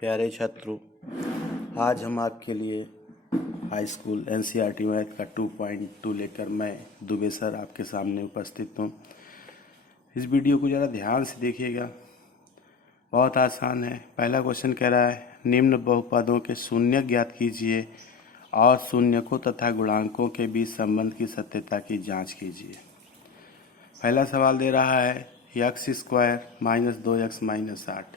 प्यारे छात्रों, आज हम आपके लिए हाई स्कूल एनसीईआरटी मैथ का 2.2 लेकर मैं दुबे सर आपके सामने उपस्थित हूँ। इस वीडियो को ज़रा ध्यान से देखिएगा, बहुत आसान है। पहला क्वेश्चन कह रहा है निम्न बहुपदों के शून्य ज्ञात कीजिए और शून्यकों तथा गुणांकों के बीच संबंध की सत्यता की जांच कीजिए। पहला सवाल दे रहा है x² - 2x - 8।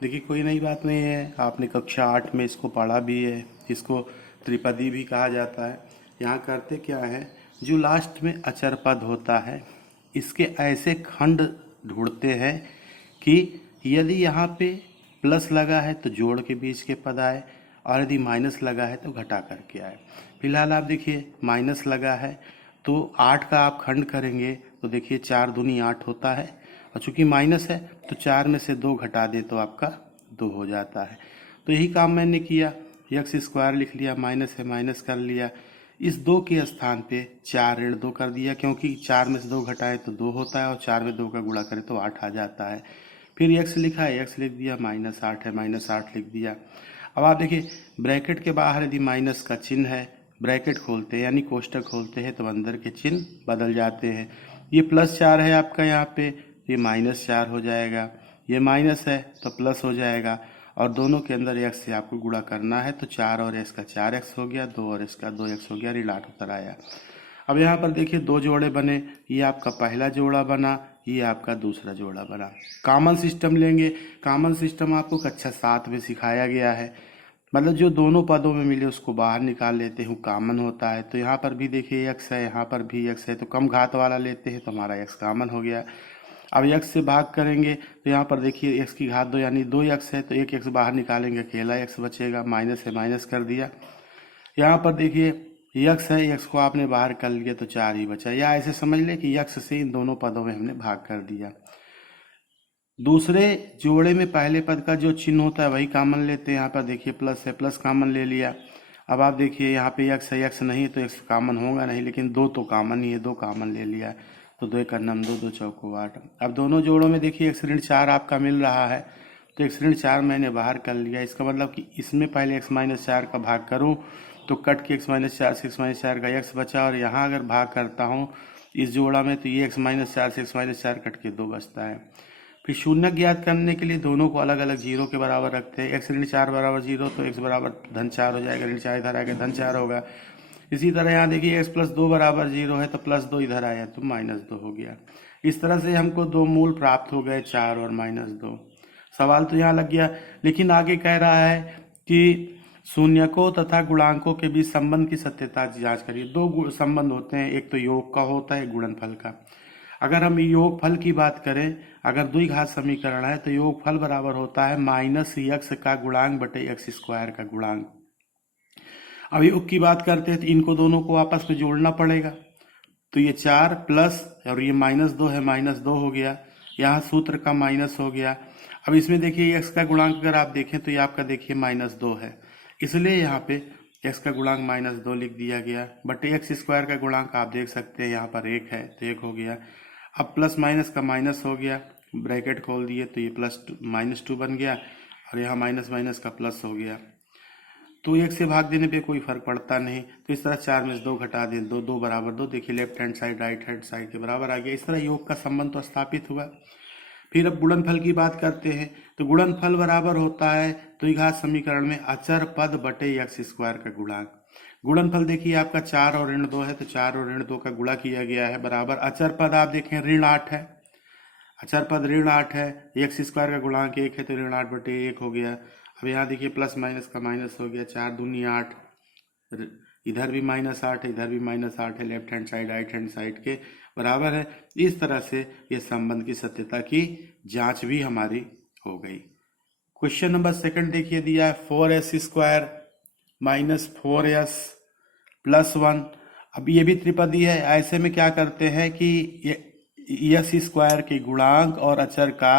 देखिए, कोई नई बात नहीं है, आपने कक्षा 8 में इसको पढ़ा भी है। इसको त्रिपदी भी कहा जाता है। यहाँ करते क्या है, जो लास्ट में अचर पद होता है इसके ऐसे खंड ढूंढते हैं कि यदि यहाँ पे प्लस लगा है तो जोड़ के बीच के पद आए, और यदि माइनस लगा है तो घटा करके आए। फिलहाल आप देखिए, माइनस लगा है तो 8 का आप खंड करेंगे तो देखिए 4 दूनी 8 होता है, और चूंकि माइनस है तो 4 में से 2 घटा दे तो आपका 2 हो जाता है। तो यही काम मैंने किया, x² लिख लिया, माइनस है माइनस कर लिया। इस 2 के स्थान पे 4 ऋण 2 कर दिया, क्योंकि 4 में से 2 घटाए तो 2 होता है, और 4 में 2 का गुणा करें तो 8 आ जाता है। फिर x लिखा है, x लिख दिया, -8 है -8 लिख दिया। अब आप देखिए, ब्रैकेट के बाहर यदि माइनस का चिन्ह है, ब्रैकेट खोलते हैं यानी कोष्टक खोलते हैं तो अंदर के चिन्ह बदल जाते हैं। ये +4 है आपका, यहाँ पे ये -4 हो जाएगा, ये माइनस है तो प्लस हो जाएगा, और दोनों के अंदर x से आपको गुणा करना है तो 4 और x का 4x हो गया, 2 और x का 2x हो गया, ऋण 8 उतर आया। अब यहाँ पर देखिए 2 जोड़े बने, ये आपका पहला जोड़ा बना, ये आपका दूसरा जोड़ा बना। कॉमन सिस्टम लेंगे, कॉमन सिस्टम आपको कक्षा 7 में सिखाया गया है। मतलब जो दोनों पदों में मिले उसको बाहर निकाल लेते हैं, कॉमन होता है। तो यहाँ पर भी देखिए x है, यहाँ पर भी x है, तो कम घात वाला लेते हैं तो हमारा x कॉमन हो गया। अब x से भाग करेंगे तो यहाँ पर देखिए x की घात 2 यानी 2x है, तो एक x बाहर निकालेंगे, अकेला x बचेगा, माइनस है माइनस कर दिया। यहाँ पर देखिए x है, x को आपने बाहर कर लिया तो 4 ही बचा, या ऐसे समझ ले कि x से इन दोनों पदों में हमने भाग कर दिया। दूसरे जोड़े में पहले पद का जो चिन्ह होता है वही कॉमन लेते हैं। यहाँ पर देखिए प्लस है, प्लस कॉमन ले लिया। अब आप देखिए यहाँ पे x है, x नहीं तो x कॉमन होगा नहीं, लेकिन 2 तो कॉमन ही है, 2 कॉमन ले लिया, तो 2 का नम 2, 2 चौको 8। अब दोनों जोड़ों में देखिए x-4 आपका मिल रहा है, तो x-4 मैंने बाहर कर लिया। इसका मतलब कि इसमें पहले x-4 का भाग करूँ तो कट के x-4 से x-4 का x बचा, और यहाँ अगर भाग करता हूँ इस जोड़ा में तो ये x-4 से x-4 कट के 2 बचता है। फिर शून्य ज्ञात करने के लिए दोनों को अलग अलग 0 के बराबर रखते हैं। x-4 बराबर 0 तो x बराबर -4 हो जाएगा, ऋण 4 इधर आएगा, -4 होगा। इसी तरह यहाँ देखिए x + 2 बराबर 0 है तो +2 इधर आया तो -2 हो गया। इस तरह से हमको 2 मूल प्राप्त हो गए, 4 और -2। सवाल तो यहाँ लग गया, लेकिन आगे कह रहा है कि शून्यकों तथा गुणांकों के बीच संबंध की सत्यता की जांच करिए। 2 संबंध होते हैं, एक तो योग का होता है, गुणनफल का। अगर हम योगफल की बात करें, अगर द्विघात समीकरण है तो योगफल बराबर होता है -x का गुणांक बटे x² का गुणांक। अब योग की बात करते हैं तो इनको दोनों को आपस में जोड़ना पड़ेगा, तो ये 4 प्लस और ये -2 है, -2 हो गया, यहाँ सूत्र का माइनस हो गया। अब इसमें देखिए x का गुणांक अगर आप देखें तो ये आपका देखिए -2 है, इसलिए यहाँ पे x का गुणांक -2 लिख दिया गया, बटे x² का गुणांक आप देख सकते हैं यहाँ पर 1 है तो 1 हो गया। अब प्लस माइनस का माइनस हो गया, ब्रैकेट खोल दिए तो ये -2 बन गया, और यहाँ माइनस माइनस का प्लस हो गया। तो 1 से भाग देने पे कोई फर्क पड़ता नहीं, तो इस तरह 4 में से 2 घटा दें, 2 2 बराबर 2, देखिए left hand side right hand side के बराबर आ गया। इस तरह योग का संबंध तो स्थापित हुआ। फिर अब गुणनफल की बात करते हैं, तो गुणनफल बराबर होता है द्विघात समीकरण में अचर पद बटे x² का गुणांक। गुणनफल देखिए आपका 4 और ऋण 2 है, तो 4 और ऋण 2 का गुणा किया गया है, बराबर अचर पद आप देखें ऋण 8 है, अचर पद ऋण 8 है, x² का गुणांक 1 है तो ऋण 8 बटे 1 हो गया। अब यहाँ देखिए प्लस माइनस का माइनस हो गया, 4 दूनी 8, इधर भी -8 है, इधर भी -8 है, left hand side right hand side के बराबर है। इस तरह से ये संबंध की सत्यता की जांच भी हमारी हो गई। क्वेश्चन नंबर 2 देखिए दिया है 4s² - 4s + 1। अब ये भी त्रिपदी है, ऐसे में क्या करते हैं कि s² के गुणांक और अचर का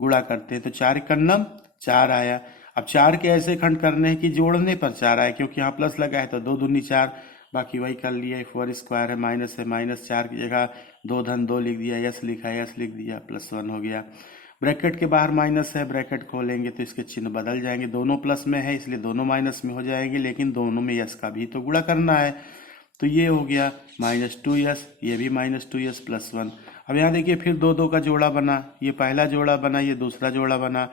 गुणा करते हैं, तो 4 × 9 4 आया। अब 4 के ऐसे खंड करने हैं कि जोड़ने पर 4 आए, क्योंकि यहाँ प्लस लगा है तो 2 दूनी 4, बाकी वही कर लिया। 4² है -4 की जगह 2 धन 2 लिख दिया, यस लिखा है, यस लिख दिया, +1 हो गया। ब्रैकेट के बाहर माइनस है, ब्रैकेट खोलेंगे तो इसके चिन्ह बदल जाएंगे, दोनों प्लस में है इसलिए दोनों माइनस में हो जाएंगे, लेकिन दोनों में यस का भी तो गुणा करना है। तो ये हो गया -2s, ये भी -2s प्लस 1। अब यहाँ देखिए फिर दो दो का जोड़ा बना, ये पहला जोड़ा बना, ये दूसरा जोड़ा बना।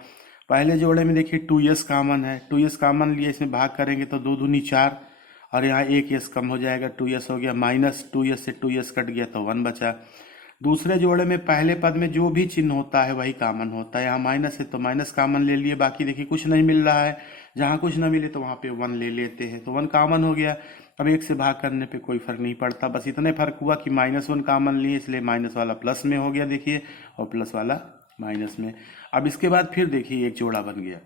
पहले जोड़े में देखिए 2s कॉमन है, 2s कॉमन लिए इसमें भाग करेंगे तो 2 दूनी 4 और यहाँ एक s कम हो जाएगा, 2s हो गया, -2s से 2s कट गया तो 1 बचा। दूसरे जोड़े में पहले पद में जो भी चिन्ह होता है वही कॉमन होता है, यहाँ माइनस है तो माइनस कॉमन ले लिए, बाकी देखिए कुछ नहीं मिल रहा है, जहाँ कुछ ना मिले तो वहाँ पे 1 ले लेते हैं, तो 1 कॉमन हो गया। अब 1 से भाग करने पे कोई फर्क नहीं पड़ता, बस इतने फर्क हुआ कि -1 कॉमन लिए इसलिए माइनस वाला प्लस में हो गया देखिए, और प्लस वाला माइनस में। अब इसके बाद फिर देखिए एक जोड़ा बन गया,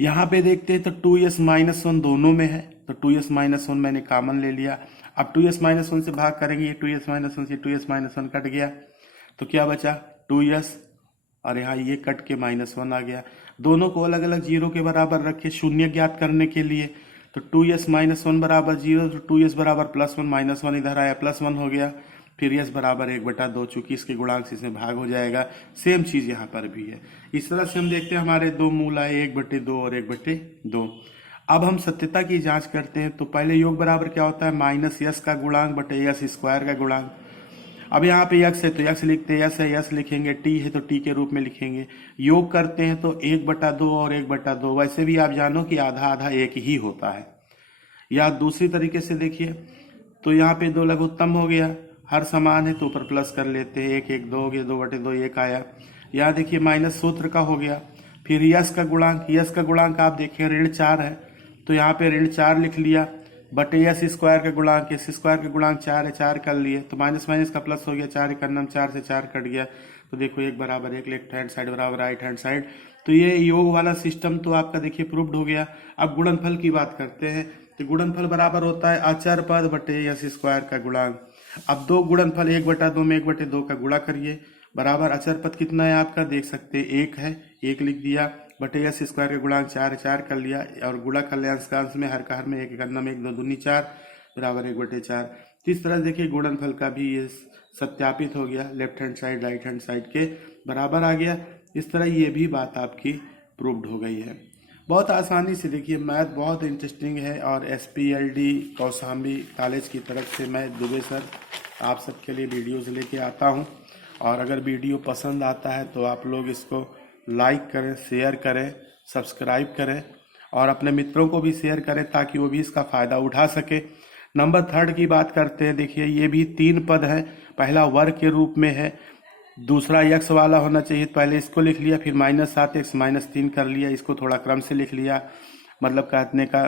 यहाँ पे देखते हैं तो 2s -1 दोनों में है, तो 2s -1 मैंने कॉमन ले लिया। अब 2s -1 से भाग करेंगे, ये 2s -1 से 2s -1 कट गया तो क्या बचा 2s, और यहाँ ये कट के -1 आ गया। दोनों को अलग अलग जीरो के बराबर रखे शून्य ज्ञात करने के लिए, तो 2s -1 बराबर 0, तो 2s बराबर +1 -1 इधर आया +1 हो गया। फिर s बराबर 1/2, चूंकि इसके गुणांक से इसमें भाग हो जाएगा, सेम चीज यहाँ पर भी है। इस तरह से हम देखते हैं हमारे दो मूल आए 1/2 और 1/2। अब हम सत्यता की जांच करते हैं, तो पहले योग बराबर क्या होता है -s का गुणांक बटे s स्क्वायर का गुणांक। अब यहाँ पे x है तो x लिखते हैं, s है s लिखेंगे, t है तो t के रूप में लिखेंगे। योग करते हैं तो 1/2 और 1/2, वैसे भी आप जानो कि आधा आधा एक ही होता है। या दूसरी तरीके से देखिए तो यहाँ पे 2 लघुत्तम हो गया, हर समान है तो ऊपर प्लस कर लेते हैं, 1 1 2 हो गया, 2/2 1 आया। यहाँ देखिए माइनस सूत्र का हो गया। फिर यस का गुणांक आप देखिए ऋण 4 है तो यहाँ पे ऋण 4 लिख लिया, बटे s स्क्वायर का गुणांक, s स्क्वायर का गुणांक 4 है, 4 कर लिए तो माइनस माइनस का प्लस हो गया, 4 1 4 से 4 कट गया, तो देखो 1 बराबर 1, लेफ्ट हैंड साइड बराबर राइट हैंड साइड। तो ये योग वाला सिस्टम तो आपका देखिए प्रूव्ड हो गया। अब गुणनफल की बात करते हैं, तो गुणनफल बराबर होता है अचर पद बटे s स्क्वायर का गुणांक। अब दो गुणनफल 1/2 में 1/2 का गुणा करिए, बराबर अचर पद कितना है आपका देख सकते हैं 1 है, 1 लिख दिया, बटे s स्क्वायर का गुणांक 4 है, 4 कर लिया, और गुणा कर लिया अंश का अंश में, हर का हर में 1 करना में 1 2 दूनी 4 बराबर 1/4। तो इस तरह देखिए गुणनफल का भी ये सत्यापित हो गया, left hand side right hand side के बराबर आ गया। इस तरह ये भी बात आपकी प्रूव्ड हो गई है। बहुत आसानी से देखिए, मैथ बहुत इंटरेस्टिंग है, और SPLD कौशाम्बी कॉलेज की तरफ से मैं दुबे सर आप सबके लिए वीडियोस लेके आता हूं, और अगर वीडियो पसंद आता है तो आप लोग इसको लाइक करें, शेयर करें, सब्सक्राइब करें, और अपने मित्रों को भी शेयर करें ताकि वो भी इसका फ़ायदा उठा सके। नंबर 3 की बात करते हैं, देखिए ये भी 3 पद है, पहला वर्ग के रूप में है, दूसरा यक्स वाला होना चाहिए, पहले इसको लिख लिया, फिर -7x -3 कर लिया, इसको थोड़ा क्रम से लिख लिया, मतलब कहने का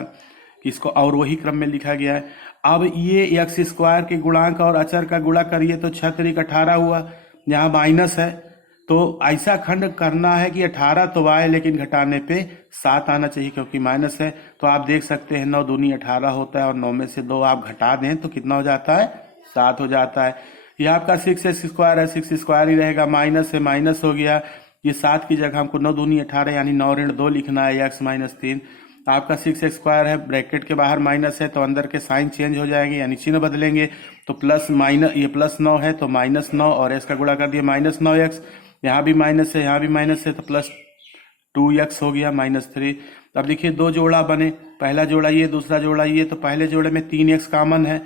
कि इसको और वही क्रम में लिखा गया है। अब ये x स्क्वायर के गुणांक और अचर का गुणा करिए तो 6 3 18 हुआ, यहाँ माइनस है तो ऐसा खंड करना है कि 18 तो आए लेकिन घटाने पे 7 आना चाहिए, क्योंकि माइनस है। तो आप देख सकते हैं 9 दूनी 18 होता है, और 9 में से 2 आप घटा दें तो कितना हो जाता है 7 हो जाता है। ये आपका 6x स्क्वायर है, 6 स्क्वायर ही रहेगा, माइनस है माइनस हो गया, ये 7 की जगह हमको 9 दूनी 18 यानी 9 ऋण 2 लिखना है, x -3। आपका 6x स्क्वायर है, ब्रैकेट के बाहर माइनस है तो अंदर के साइन चेंज हो जाएंगे यानी चिन्ह बदलेंगे, तो प्लस माइनस, ये +9 है तो -9 और s का गुणा कर दिया -9x, यहाँ भी माइनस है यहाँ भी माइनस है तो +2x हो गया -3। अब देखिए 2 जोड़ा बने, पहला जोड़ा ये दूसरा जोड़ा ये, तो पहले जोड़े में 3x कॉमन है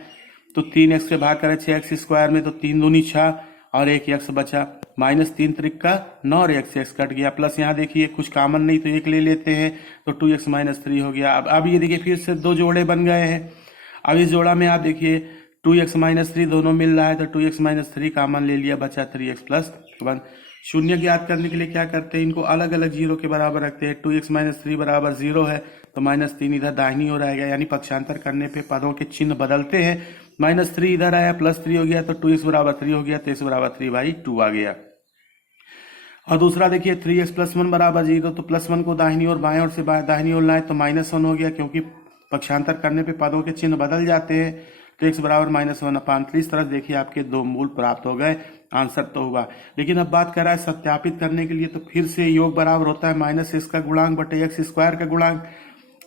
तो 3x से भाग करें 6x स्क्वायर में तो 3 दूनी 6 और 1 x बचा, -3 त्रिका 9 और x कट गया, प्लस यहाँ देखिए कुछ कॉमन नहीं तो 1 ले लेते हैं तो 2x -3 हो गया। अब ये देखिए फिर से 2 जोड़े बन गए हैं। अब इस जोड़ा में आप देखिए 2x -3 दोनों मिल रहा है तो 2x -3 कॉमन ले लिया, बचा 3x + 1। शून्य ज्ञात करने के लिए क्या करते हैं, इनको अलग अलग जीरो के बराबर रखते हैं। 2x -3 बराबर 0 है तो -3 इधर दाहिनी ओर आएगा, यानी पक्षांतर करने पे पदों के चिन्ह बदलते हैं। -3 इधर आया, +3 हो गया तो 2x बराबर 3 हो गया, तो x बराबर 3/2 आ गया। और दूसरा देखिए 3x + 1 बराबर 0, तो +1 को दाहिनी ओर बाएं ओर से दाहिनी ओर लाए तो -1 हो गया, क्योंकि पक्षांतर करने पे पदों के चिन्ह बदल जाते हैं। तो x बराबर -1/3। इस तरह देखिए आपके 2 मूल प्राप्त हो गए, आंसर तो होगा। लेकिन अब बात कर रहा है सत्यापित करने के लिए, तो फिर से योग बराबर होता है -x का गुणांक बटे x स्क्वायर का गुणांक।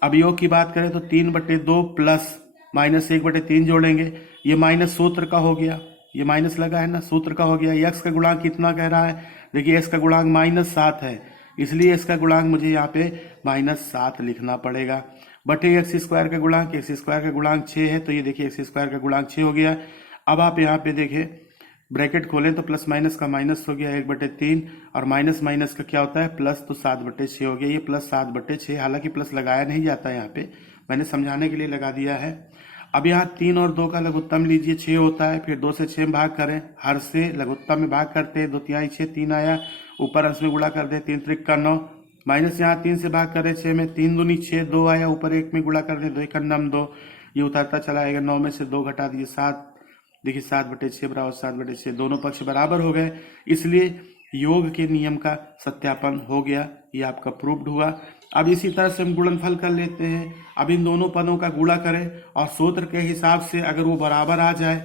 अब योग की बात करें तो 3/2 प्लस -1/3 जोड़ेंगे, ये माइनस सूत्र का हो गया, ये माइनस लगा है ना, सूत्र का हो गया। x का गुणांक कितना कह रहा है देखिए इसका गुणांक -7 है, इसलिए इसका गुणांक मुझे यहाँ पे -7 लिखना पड़ेगा। बटे एक्स स्क्वायर का गुणांक, एक्स स्क्वायर का गुणांक 6 है, तो ये देखिए एक्स स्क्वायर का गुणांक 6 हो गया। अब आप यहाँ पे देखिए ब्रैकेट खोलें तो प्लस माइनस का माइनस हो गया 1/3, और माइनस माइनस का क्या होता है प्लस, तो 7/6 हो गया। ये प्लस 7/6, हालांकि प्लस लगाया नहीं जाता है यहाँ पे, मैंने समझाने के लिए लगा दिया है। अब यहाँ 3 और 2 का लघुत्तम लीजिए, 6 होता है, फिर 2 से 6 में भाग करें, हर से लघुत्तम में भाग करते हैं, 2 तिहाई 6, 3 आया, ऊपर अंश में गुणा कर दे, 3 त्रिक का 9, माइनस यहाँ 3 से भाग करें 6 में, 3 दूनी 6, 2 आया, ऊपर 1 में गुणा कर दे, 2 1 नम 2, ये उतरता चला आएगा, 9 में से 2 घटा दिए 7, देखिए 7/6 बराबर 7/6, दोनों पक्ष बराबर हो गए, इसलिए योग के नियम का सत्यापन हो गया, ये आपका प्रूव्ड हुआ। अब इसी तरह से हम गुणनफल कर लेते हैं। अब इन दोनों पदों का गुणा करें और सूत्र के हिसाब से अगर वो बराबर आ जाए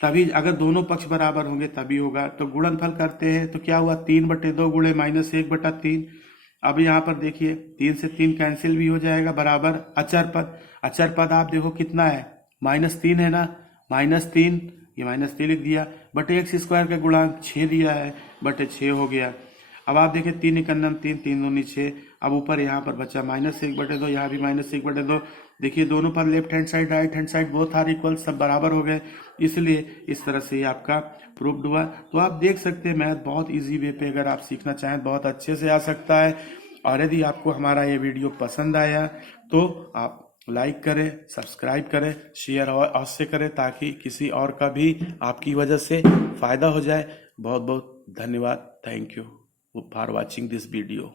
तभी, अगर दोनों पक्ष बराबर होंगे तभी होगा। तो गुणनफल करते हैं तो क्या हुआ 3/2 गुणे -1/3। अब यहाँ पर देखिए 3 से 3 कैंसिल भी हो जाएगा, बराबर अचर पद, अचर पद आप देखो कितना है -3 है ना, -3, ये -3 लिख दिया, बटे एक्स स्क्वायर का गुणांक 6 दिया है, बटे 6 हो गया। अब आप देखिए 3 × 3 3, 3 दूनी 6, अब ऊपर यहाँ पर बचा -1/2, यहाँ भी -1/2। देखिए दोनों पर left hand side right hand side both are equal, सब बराबर हो गए, इसलिए इस तरह से ये आपका प्रूव्ड हुआ। तो आप देख सकते हैं मैथ बहुत इजी वे पे अगर आप सीखना चाहें बहुत अच्छे से आ सकता है। और यदि आपको हमारा ये वीडियो पसंद आया तो आप लाइक करें, सब्सक्राइब करें, शेयर अवश्य करें, ताकि किसी और का भी आपकी वजह से फायदा हो जाए। बहुत बहुत धन्यवाद, thank you for watching this video.